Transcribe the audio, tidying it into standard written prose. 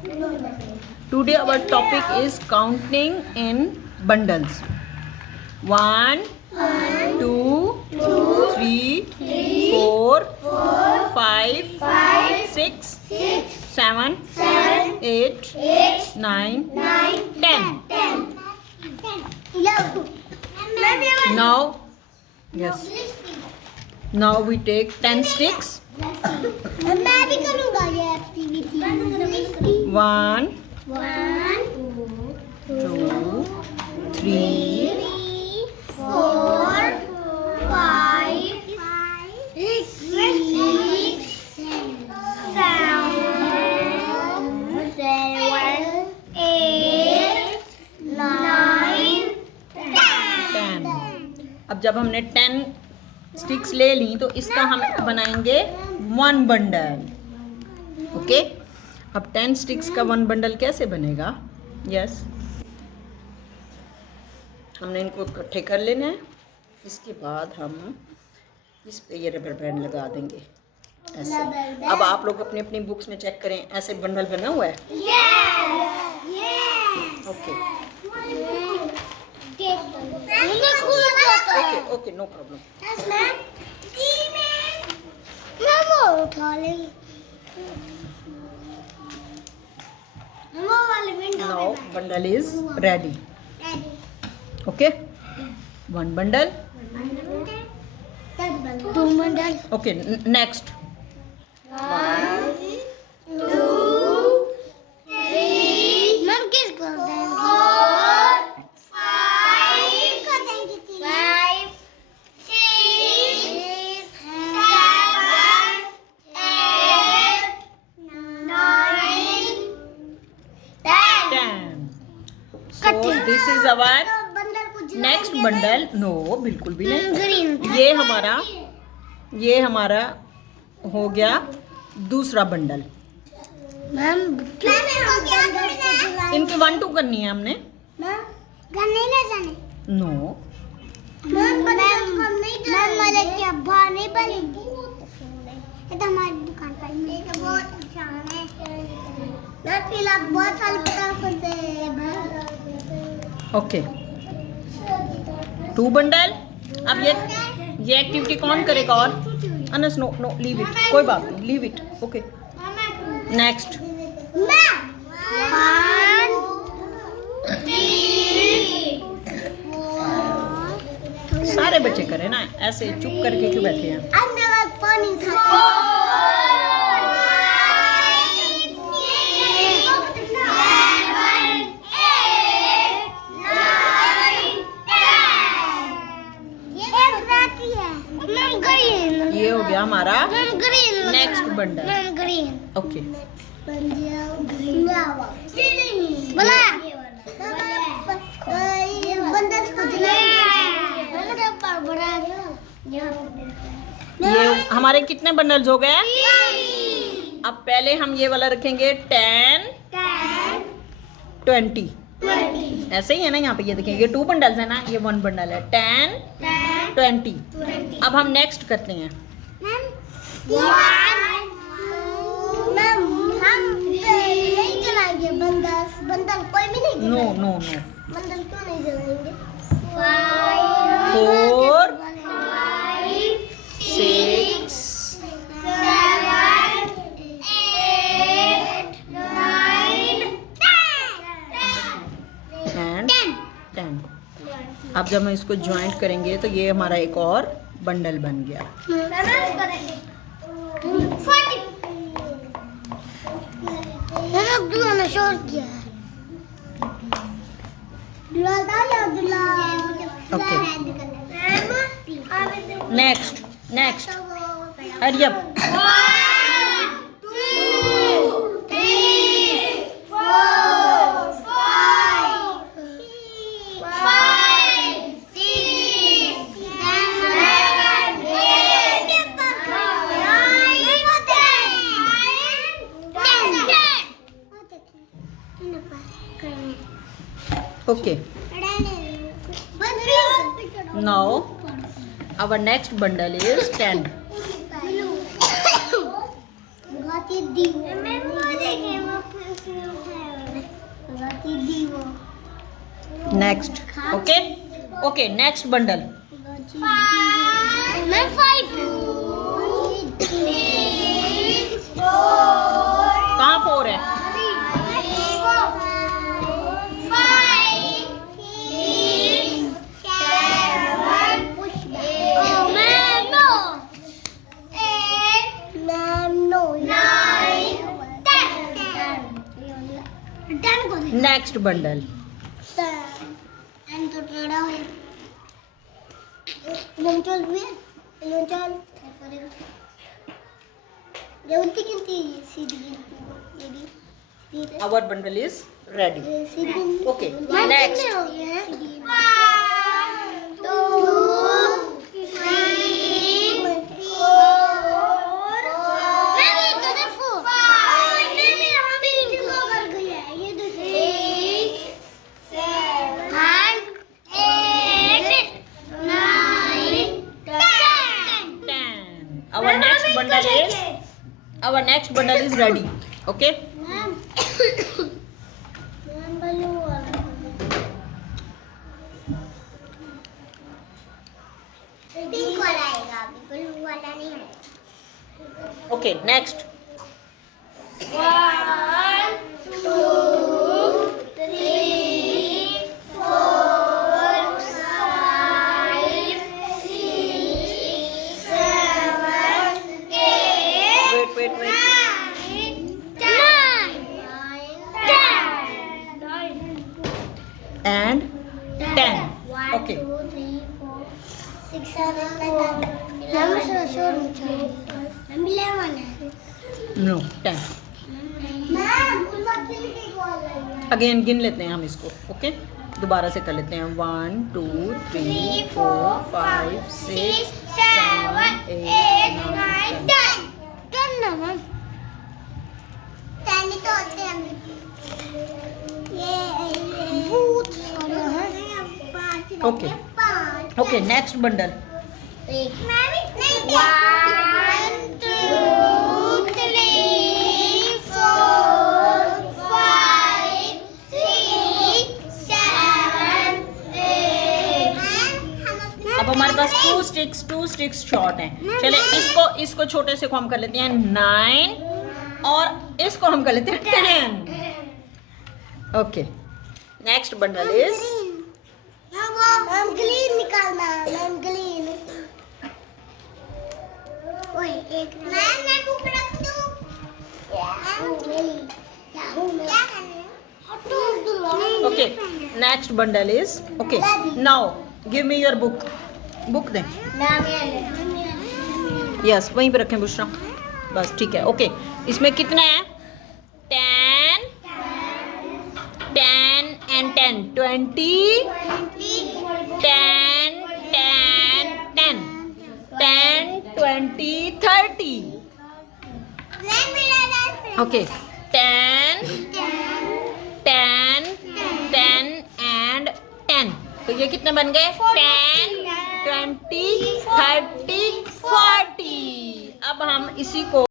Today our topic is counting in bundles. 1, 2, 3, 4, 5, 6, 7, 8, 9, 10. Now, yes. Now we take 10 sticks. मैं भी करूँगा ये activity. 1, 2, 3, 4, 5, 6, 7, 8, 9, 10. अब जब हमने 10 स्टिक्स ले ली तो इसका हम बनाएंगे 1 बंडल. ओके, अब 10 स्टिक्स का 1 बंडल कैसे बनेगा? यस, हमने इनको इकट्ठे कर लेना है. इसके बाद हम इस पे ये रबर बैंड लगा देंगे ऐसे. अब आप लोग अपनी अपनी बुक्स में चेक करें, ऐसे बंडल बना हुआ है. Okay okay okay, no problem. मैं वो उठा लेंगी। वो वाले window now bundle is ready. Okay, 1 bundle. 2 bundle. Okay, next. 1, 2, 3। Ma'am किसको देंगे? 4, 5, 5, 6, 7, 8, 9, 10। 10. So this is our next bundle. No, बिल्कुल भी नहीं. ग्रीन। ये हमारा हो गया दूसरा बंडल. मैम इनकी 1 2 करनी है हमने. नहीं ना जाने। नो, मैम वाले क्या बाहर नहीं बनेगी? ये तो हमारी दुकान पर ये तो बहुत आसान है। मैं पीला बहुत साल पता से। Okay, 2 bundle. अब ये एक्टिविटी कौन करेगा? और Anas, no no, leave it. कोई बात नहीं, लीव इट. Okay, next. मैं 1, 3, 4। सारे बच्चे करें ना, ऐसे चुप करके क्यों बैठे हैं? अंदर पानी था। ये हो गया हमारा green. Next bundle. Green. Okay, ये हमारे कितने बंडल्स हो गए? अब पहले हम ये वाला रखेंगे 10, 20. ऐसे ही है ना, यहाँ पे ये देखिए, ये 2 बंडल्स है ना, ये 1 बंडल है. 10, 20. अब हम नेक्स्ट करते हैं. नहीं चलाएंगे बंदर कोई भी नहीं। No no no. बंदर क्यों नहीं चलाएंगे? 4, 5, 6, 7, 8, 9, 10। and 10. अब जब हम इसको ज्वाइंट करेंगे तो ये हमारा एक और बंडल बन गया. 40। मैंने शोर किया है। Okay, next next. Hurry up. 1, 2, 3, 4, 5, 6, 7, 8, 9, 10. Okay. Now our next bundle is 10. Next okay okay next bundle मैं 5 कहाँ 4 है next bundle our bundle is ready okay next our next bundle is ready okay pink वाला आएगा बिल्कुल वाला नहीं है okay next 1 2 3 4 5 6 7 8 wait 9 10 and 10 okay 1 2 3 4 6 7 8 9 11 no 10 again गिन लेते हैं हम इसको ओके दोबारा से कर लेते हैं 1 2 3 4 5 6 7 8 9 10 okay okay next bundle 1 2 3 4 5 6 7 8 अब हमारे पास टू स्टिक्स शॉर्ट हैं चले इसको छोटे से को हम कर लेते हैं 9 और इसको हम कर लेते हैं 10 okay next bundle is ma'am green निकालना मैम ग्रीन ओए एक मैम मैं बुक रख दूं क्या okay next bundle is okay now give me your book दें यस वहीं पे रखें बुशरा बस ठीक है ओके इसमें कितने हैं 10 and 10 20 10 20 30 okay 10 and 10 तो ये कितने बन गए 10 20 30 40 अब हम इसी को